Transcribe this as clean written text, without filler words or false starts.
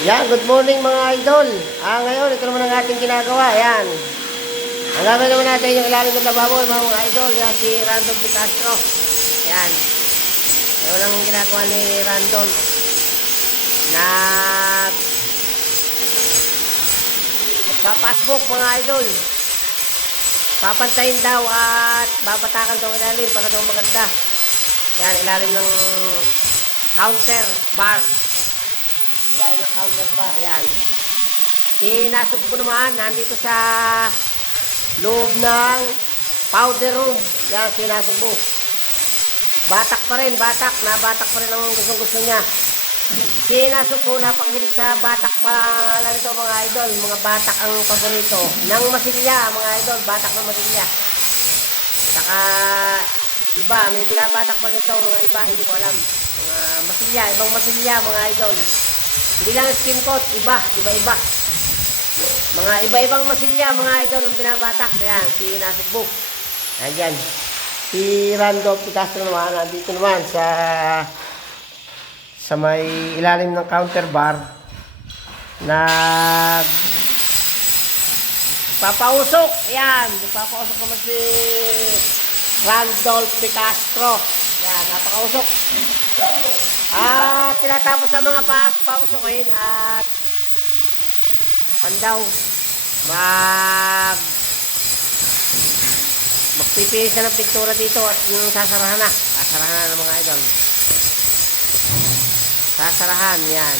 Yan, good morning mga idol. Ngayon, ito naman ang ating ginagawa. Yan. Ang gagawin naman natin yung ilalim ng lababoy mga idol. Yan, si Randolph de Castro. Yan. Ayun ang ginagawa ni Randolph. Nagpa-passbook mga idol. Papantayin daw at babatakan daw ilalim para daw maganda. Yan, ilalim ng counter bar. Yan ang counter bar, yan. Sinasugbo naman, nandito sa loob ng powder room. Yan, sinasugbo. Batak pa rin ang gusto niya. Sinasugbo, napakahilig sa batak pa lang ito mga idol. Mga batak ang paborito. Nang masilya, mga idol, batak ng masilya. Saka, iba, may binabatak pa rin ito, mga iba, hindi ko alam. Mga masilya, ibang masilya, mga idol. Hindi lang skin coat, iba-iba. Mga iba-ibang masilya, mga idol, ang binabatak. Yan, si Nasugbo. Ayan. Si Randolph de Castro naman, nandito naman sa may ilalim ng counter bar. Papausok. Ayan, papausok naman si Randolph de Castro. Ayan, napakausok. At tinatapos sa mga pausukin at pandaw magpipilis na ng pintura dito at yung sasarahan na ng mga idol. Sasarahan yan.